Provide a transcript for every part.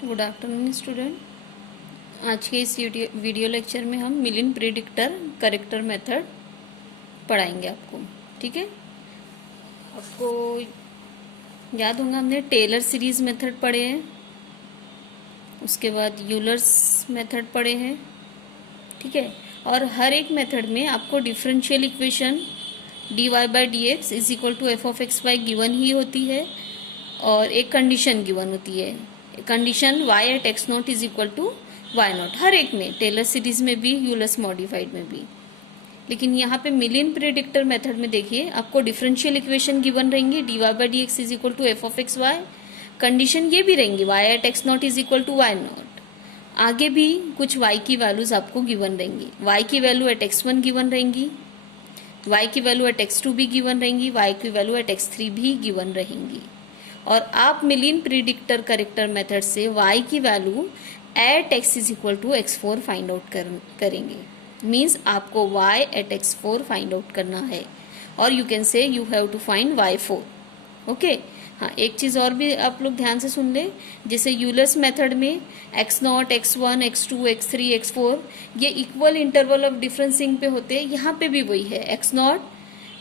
Good afternoon student. आज के इस वीडियो लेक्चर में हम मिलिन प्रिडिक्टर करेक्टर मेथड पढ़ाएंगे आपको। ठीक है, आपको याद होगा हमने टेलर सीरीज मेथड पढ़े हैं, उसके बाद यूलर्स मेथड पढ़े हैं। ठीक है, और हर एक मेथड में आपको differential equation dy by D x is equal to F of x Y given ही होती है, और एक कंडीशन गिवन होती है, condition y at x not is equal to Y not, हर एक में, टेलर सीरीज में भी, यूलर्स मॉडिफाइड में भी। लेकिन यहाँ पे मिलिन प्रिडिक्टर मेथड में देखिए आपको डिफरेंशियल इक्वेशन गिवन रहेंगी, dy by D x is equal to F of x y, condition ये भी रहेंगी y at x not is equal to Y naught. आगे भी कुछ y की वैल्यूज आपको गिवन रहेंगी, y की वैल्यू एट x1 गिवन रहेंगी, y की वैल्यू एट x2 भी गिवन रहेंगी, y की वैल्यू एट x3 भी गिवन रहेंगी। और आप मिलिन प्रिडिक्टर करेक्टर मेथड से y की value at x is equal to x4 find out करेंगे। मीन्स आपको y at x4 find out करना है, और you can say you have to find y4। Okay, हाँ, एक चीज़ और भी आप लोग ध्यान से सुन ले, जैसे यूलर्स मेथड में x0, x1, x2, x3, x4 ये इक्वल इंटरवल ऑफ डिफरेंसिंग पे होते हैं, यहाँ पे भी वही है, x0,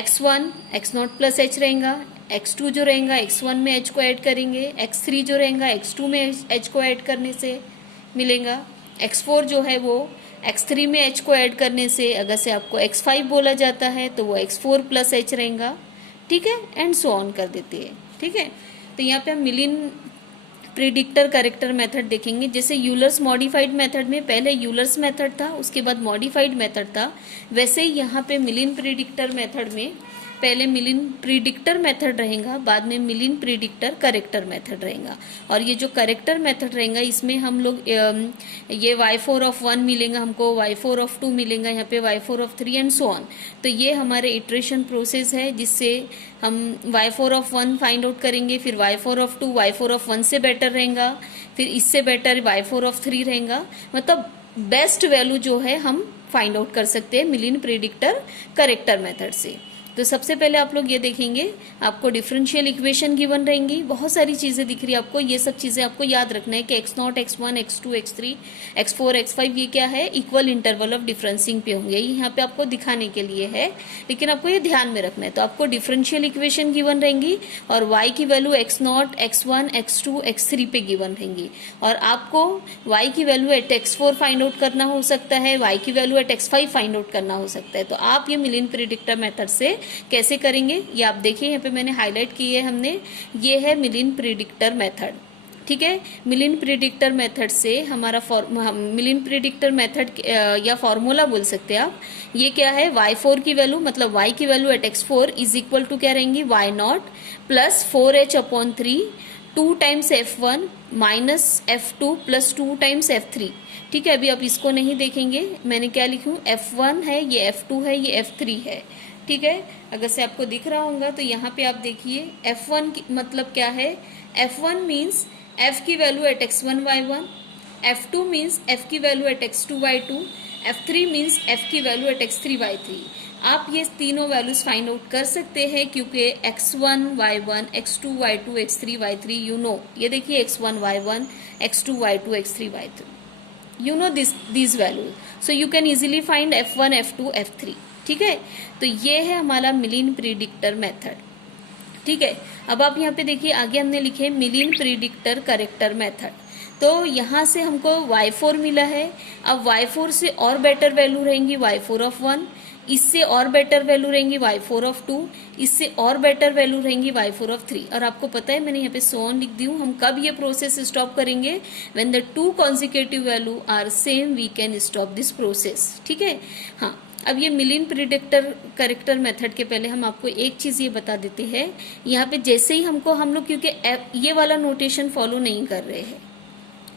x1, x0 plus h रहेगा, x2 जो रहेगा x1 में h को ऐड करेंगे, x3 जो रहेगा x2 में h को ऐड करने से मिलेगा, x4 जो है वो x3 में h को ऐड करने से अगर से आपको x5 बोला जाता है तो वो x4 प्लस h रहेगा। ठीक है, एंड सो ऑन कर देते हैं। ठीक है, तो यहाँ पे हम मिलिन प्रिडिक्टर करेक्टर मेथड देखेंगे। जैसे यूलर्स मॉडिफाइड मेथड में पहले यूलर्स मेथड था, उसके बाद मॉडिफाइड मेथड था, वैसे ही यहाँ पे मिलिन प्रिडिक्टर मेथड में पहले मिलिन प्रिडिक्टर मेथड रहेगा, बाद में मिलिन प्रिडिक्टर करेक्टर मेथड रहेगा। और ये जो करेक्टर मेथड रहेगा इसमें हम लोग ये y4 ऑफ 1 मिलेगा हमको, y4 ऑफ 2 मिलेगा, यहाँ पे y4 of 3 and so on. तो ये हमारे इटरेशन प्रोसेस है जिससे हम y4 ऑफ 1 फाइंड आउट करेंगे, फिर y4 ऑफ 2, y4 ऑफ 1 से बेटर रहेगा, फिर इससे बेटर y4 ऑफ 3 रहेगा। मतलब बेस्ट वैल्यू जो है हम फाइंड आउट कर सकते हैं मिलिन प्रिडिक्टर करेक्टर मेथड से। तो सबसे पहले आप लोग ये देखेंगे, आपको डिफरेंशियल इक्वेशन गिवन रहेंगी, बहुत सारी चीजें दिख रही है आपको, ये सब चीजें आपको याद रखना है कि x0, x1, x2, x3, x4, x5 ये क्या है, इक्वल इंटरवल ऑफ डिफरेंसिंग पे होंगे, ये यहाँ पे आपको दिखाने के लिए है, लेकिन आपको ये ध्यान में रखना है। तो आपको डिफरेंशियल इक्वेशन गिवन रहेंगी और y की value x0, x1, x2, x3 पे गिवन रहेंगी, और आपको y की value at x4 find out करना हो सकता है, y की value eight x5 find out करना हो सकता है। तो आप ये मिलिन प्रिडिक्टर मेथड से कैसे करेंगे ये आप देखिए, यहाँ पे मैंने हाईलाइट की है हमने, ये है मिलिन प्रिडिक्टर मेथड। ठीक है, मिलिन प्रिडिक्टर मेथड से हमारा मिलिन प्रिडिक्टर मेथड या फॉर्मूला बोल सकते हैं आप, ये क्या है, y4 की वैल्यू मतलब y की value at x4 is equal to क्या रहेंगी, y0 plus 4h upon 3 2 times f1 minus f2 plus 2 times f3। ठीक है, अभी आप इसको नहीं देखेंगे, मैंने क्या लिखूं, f1 है, ये f2 है, ये f3 है। ठीक है, अगर से आपको दिख रहा होगा तो यहाँ पे आप देखिए f1 मतलब क्या है, f1 मीन्स f की value at x1 y1, f2 means f की value at x2 y2, f3 means f की वैल्यू एट x3 y3। आप ये तीनों वैल्यूज फाइंड आउट कर सकते हैं क्योंकि x1 y1, x2 y2, x3 y3 you know, ये देखिए x1 y1, x2 y2, x3 y3 you know this value, so you can easily find f1, f2, f3। ठीक है, तो ये है हमारा मिलिन प्रिडिक्टर मेथड। ठीक है, अब आप यहाँ पे देखिए आगे हमने लिखे मिलिन प्रिडिक्टर करेक्टर मेथड। तो यहाँ से हमको y4 मिला है, अब y4 से और बेटर वैल्यू रहेंगी y4 ऑफ 1, इससे और बेटर वैल्यू रहेंगी y4 ऑफ 2, इससे और बेटर वैल्यू रहेंगी y4 ऑफ 3। और आपको पता है मैंने यहाँ पे सो ऑन लिख दी हूँ, हम कब ये प्रोसेस स्टॉप करेंगे, when the two consecutive value are same we can stop this process. ठीक है, हाँ, अब ये मिलिन प्रिडिक्टर करेक्टर मेथड के पहले हम आपको एक चीज ये बता देते हैं, यहाँ पे जैसे ही हमको हम लोग क्योंकि ये वाला नोटेशन फॉलो नहीं कर रहे हैं,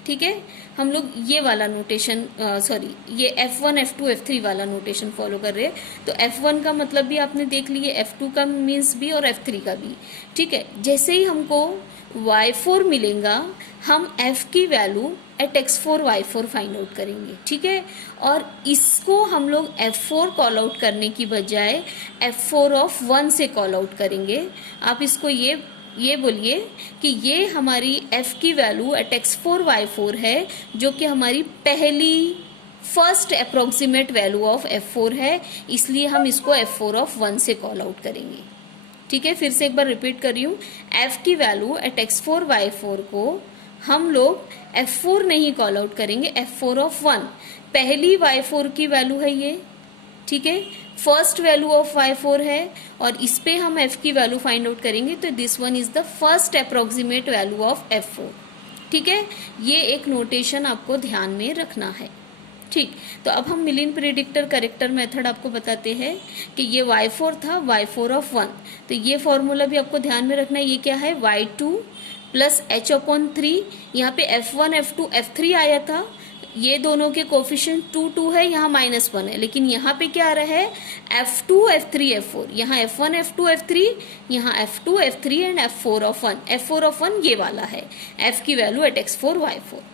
ठीक है, हम लोग ये वाला नोटेशन सॉरी ये f1, f2, f3 वाला नोटेशन फॉलो कर रहे हैं। तो f1 का मतलब भी आपने देख लिए, f2 का मीन्स भी और f3 का भी। ठीक है, जैसे ही हमको y4 मिलेगा हम f की value at x4 y4 find out करेंगे। ठीक है, और इसको हम लोग f4 कॉल आउट करने की बजाय f4 ऑफ 1 से कॉल आउट करेंगे। आप इसको ये ये बोलिए कि ये हमारी f की वैल्यू एट x4 y4 है, जो कि हमारी पहली first approximate value of f4 है, इसलिए हम इसको f4 ऑफ 1 से कॉल आउट करेंगे। ठीक है, फिर से एक बार रिपीट कर रही हूँ, f की वैल्यू एट x4 y4 को हम लोग f4 नहीं कॉल आउट करेंगे, f4 ऑफ 1 पहली y4 की वैल्यू है ये। ठीक है, फर्स्ट वैल्यू ऑफ y4 है और इस पे हम f की वैल्यू फाइंड आउट करेंगे, तो this one is the first approximate value of f4। ठीक है, ये एक नोटेशन आपको ध्यान में रखना है। ठीक, तो अब हम मिलिन प्रिडिक्टर करेक्टर मेथड आपको बताते हैं कि ये y4 था, y4 ऑफ 1, तो ये फॉर्मूला भी आपको ध्यान में रखना है। ये क्या है, y2 प्लस h/3, यहाँ पे f1 f2 f3 आया था, ये दोनों के कोफिशिएंट 2 2 है, यहाँ -1 है, लेकिन यहाँ पे क्या आ रहा है, f2 f3 f4, यहाँ f1 f2 f3, यहाँ f2 f3 and f4 of 1, f4 of 1 ये वाला है, f की वैल्यू एट x4 y4।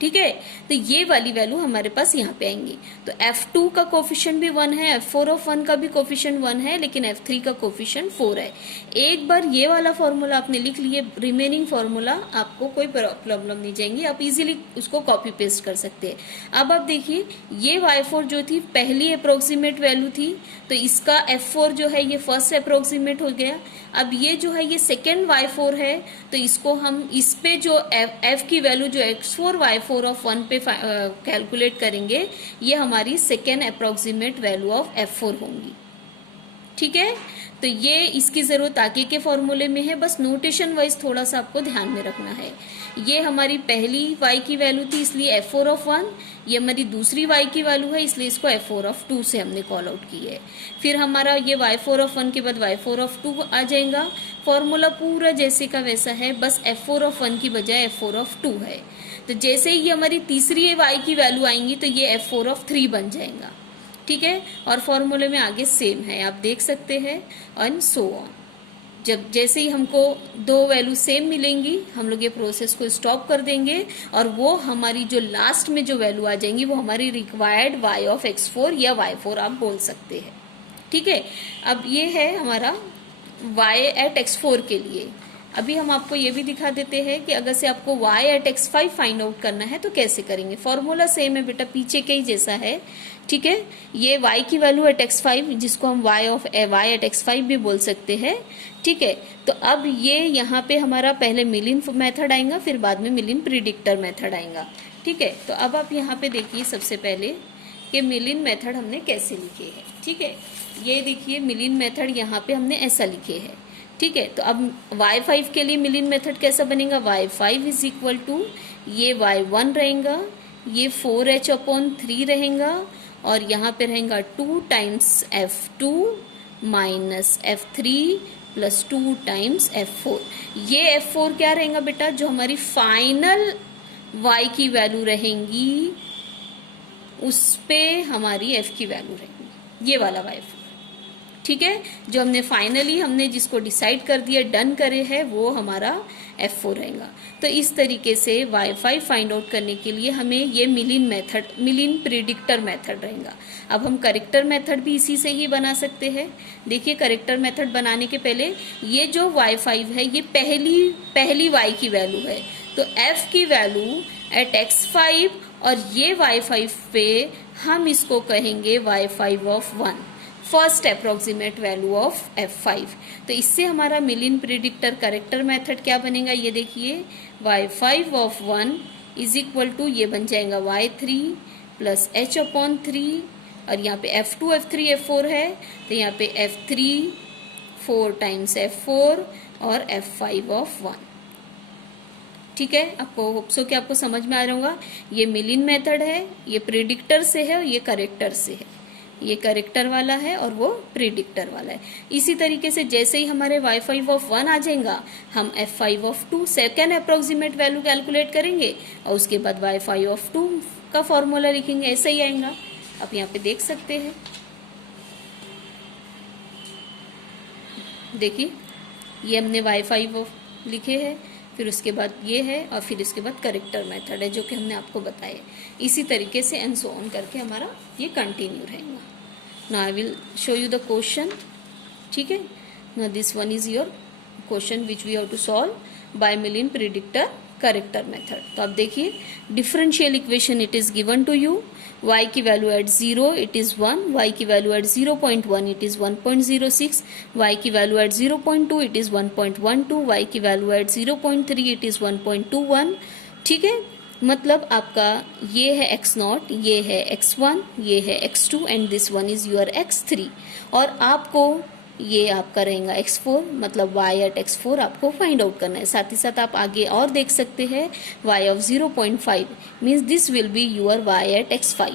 ठीक है, तो ये वाली वैल्यू हमारे पास यहाँ पे आएंगी। तो f2 का कोफिशिएंट भी 1 है, f4 ऑफ 1 का भी कोफिशिएंट 1 है, लेकिन f3 का कोफिशिएंट 4 है। एक बार ये वाला फॉर्मूला आपने लिख लिए, रिमेनिंग फॉर्मूला आपको कोई प्रॉब्लम नहीं जाएंगी, आप इजीली उसको कॉपी पेस्ट कर सकते हैं। अब आप देखिए, ये y4 जो थी पहली अप्रोक्सीमेट वैल्यू थी, तो इसका f4 जो है ये फर्स्ट अप्रोक्सीमेट हो गया। अब ये जो है ये सेकेंड y4 है, तो इसको हम इस पे जो f की वैल्यू जो x4 y4 ऑफ 1 पे कैलकुलेट करेंगे, ये हमारी second approximate value of f4 होंगी। ठीक है, तो ये इसकी जरूरत आगे के फॉर्मूले में है, बस नोटेशन वाइज थोड़ा सा आपको ध्यान में रखना है। ये हमारी पहली y की वैल्यू थी, इसलिए f4 ऑफ 1, ये हमारी दूसरी y की वैल्यू है, इसलिए इसको f4 ऑफ 2 से हमने कॉल आउट की है। फिर हमारा ये y4 ऑफ 1 के बाद y4 ऑफ 2 आ जाएगा। फॉर्मूला पूरा जैसे का वैसा है, बस f4 ऑफ 1 की बजाय f4 ऑफ 2 है। तो जैसे ही हमारी तीसरी y की वैल्यू आएंगी, तो ये f4 ऑफ 3 बन जाएगा। ठीक है, और फॉर्मूले में आगे सेम है, आप देख सकते हैं, एंड सो ऑन। जब जैसे ही हमको दो वैल्यू सेम मिलेंगी, हम लोग ये प्रोसेस को स्टॉप कर देंगे, और वो हमारी जो लास्ट में जो वैल्यू आ जाएंगी वो हमारी रिक्वायर्ड y ऑफ x4 या y4 आप बोल सकते हैं। ठीक है, अब ये है हमारा y एट x4 के लिए। अभी हम आपको ये भी दिखा देते हैं कि अगर से आपको y at x5 find out करना है तो कैसे करेंगे। फॉर्मूला सेम है बेटा, पीछे के ही जैसा है। ठीक है, ये y की वैल्यू एट x5, जिसको हम y एट x5 भी बोल सकते हैं। ठीक है, तो अब ये यहाँ पे हमारा पहले मिलिन मेथड आएगा, फिर बाद में मिलिन प्रिडिक्टर मेथड आएगा। ठीक है, तो अब आप यहाँ पे देखिए सबसे पहले कि मिलिन मेथड हमने कैसे लिखे हैं। ठीक है, ये देखिए मिलिन मेथड यहाँ पे हमने ऐसा लिखे हैं। ठीक है, तो अब y5 के लिए मिलिन मेथड कैसा बनेगा, y5 इज इक्वल टू ये y1 रहेगा, ये 4h/3 रहेगा, और यहाँ पे रहेगा 2 times f2 minus f3 plus 2 times f4। ये f4 क्या रहेगा बेटा, जो हमारी फाइनल y की वैल्यू रहेंगी उस पे हमारी f की वैल्यू रहेगी, ये वाला y4। ठीक है, जो हमने फाइनली हमने जिसको डिसाइड कर दिया, डन करे है, वो हमारा f4 रहेगा। तो इस तरीके से y5 फाइंड आउट करने के लिए हमें ये मिलिन प्रिडिक्टर मेथड रहेगा। अब हम करेक्टर मेथड भी इसी से ही बना सकते हैं। देखिए, करेक्टर मेथड बनाने के पहले ये जो y5 है ये पहली y की वैल्यू है, तो f की वैल्यू एट x5, और ये y5 पे हम इसको कहेंगे y5 of 1, first approximate value of f5। तो इससे हमारा मिलिन प्रिडिक्टर करेक्टर मेथड क्या बनेगा, ये देखिए y5 of 1 is equal to ये बन जाएगा y3 प्लस h/3, और यहाँ पे f2 f3 f4 है, तो यहाँ पे f3 4 टाइम्स f4 और f5 ऑफ 1। ठीक है, आपको होप सो कि आपको समझ में आ रहा होगा। ये मिलिन मेथड है, ये प्रिडिक्टर से है और ये करेक्टर से है। ये करेक्टर वाला है और वो प्रिडिक्टर वाला है। इसी तरीके से जैसे ही हमारे y5 ऑफ 1 आ जाएगा, हम f5 of 2 second approximate value calculate करेंगे, और उसके बाद y5 ऑफ 2 का फॉर्मूला लिखेंगे, ऐसे ही आएगा। आप यहाँ पे देख सकते हैं, देखिए ये हमने y5 ऑफ लिखे हैं, फिर उसके बाद ये है, और फिर इसके बाद करेक्टर मेथड है जो कि हमने आपको बताया। इसी तरीके से एंड सो ऑन करके हमारा ये कंटिन्यू रहेगा। Now I will show you the question. ठीक है, now this one is your question which we have to solve by Milne predictor corrector method. तो आप देखिए differential equation it is given to you, y की value at 0 it is 1, y की value at 0.1 it is 1.06, y की value at 0.2 it is 1.12, y की value at 0.3 it is 1.21। ठीक है, मतलब आपका ये है x0, ये है x1, ये है x2 and this one is your x3। और आपको ये आपका रहेगा x4, मतलब y एट x4 आपको फाइंड आउट करना है। साथ ही साथ आप आगे और देख सकते हैं y of 0.5 means this will be your y at x5।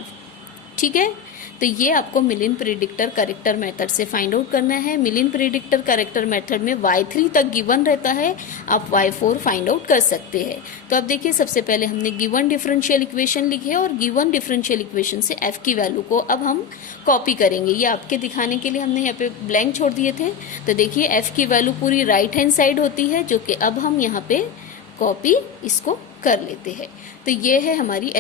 ठीक है, तो ये आपको मिलिन प्रिडिक्टर करेक्टर मेथड से फाइंड आउट करना है। मिलिन प्रिडिक्टर करेक्टर मेथड में y3 तक गिवन रहता है, आप y4 फाइंड आउट कर सकते हैं। तो अब देखिए सबसे पहले हमने गिवन डिफरेंशियल इक्वेशन लिखी है और गिवन डिफरेंशियल इक्वेशन से f की वैल्यू को अब हम कॉपी करेंगे। ये आपके दिखाने के लिए हमने यहाँ पे ब्लैंक छोड़ दिए थे। तो देखिए f की वैल्यू पूरी राइट हैंड साइड होती है, जो कि अब हम यहाँ पे कॉपी इसको कर लेते हैं। तो ये है हमारी